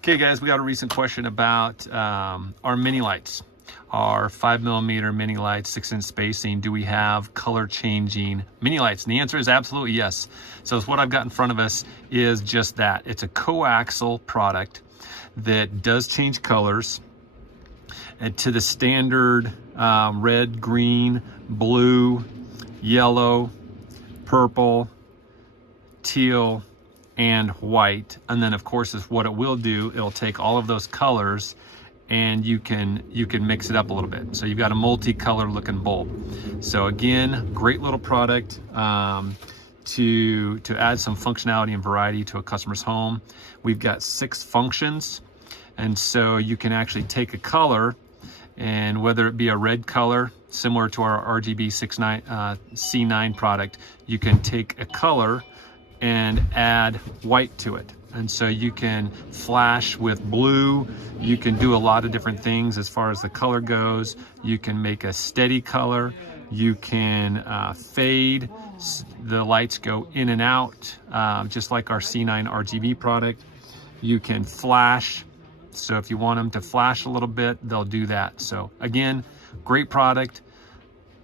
Okay guys, we got a recent question about our mini lights, our 5mm mini lights, 6-inch spacing. Do we have color changing mini lights? And the answer is absolutely yes. So what I've got in front of us is just that. It's a coaxial product that does change colors to the standard red, green, blue, yellow, purple, teal, and white. And then of course is what it will do, it'll take all of those colors and you can mix it up a little bit. So you've got a multicolor looking bulb. So again, great little product to add some functionality and variety to a customer's home. We've got 6 functions, and so you can actually take a color, and whether it be a red color similar to our RGB C9 product, you can take a color and add white to it. And so you can flash with blue. You can do a lot of different things as far as the color goes. You can make a steady color. You can fade. The lights go in and out, just like our C9 RGB product. You can flash. So if you want them to flash a little bit, they'll do that. So again, great product.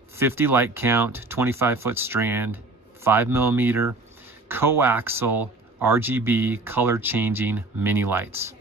50 light count, 25-foot strand, 5mm, coaxial RGB color changing mini lights.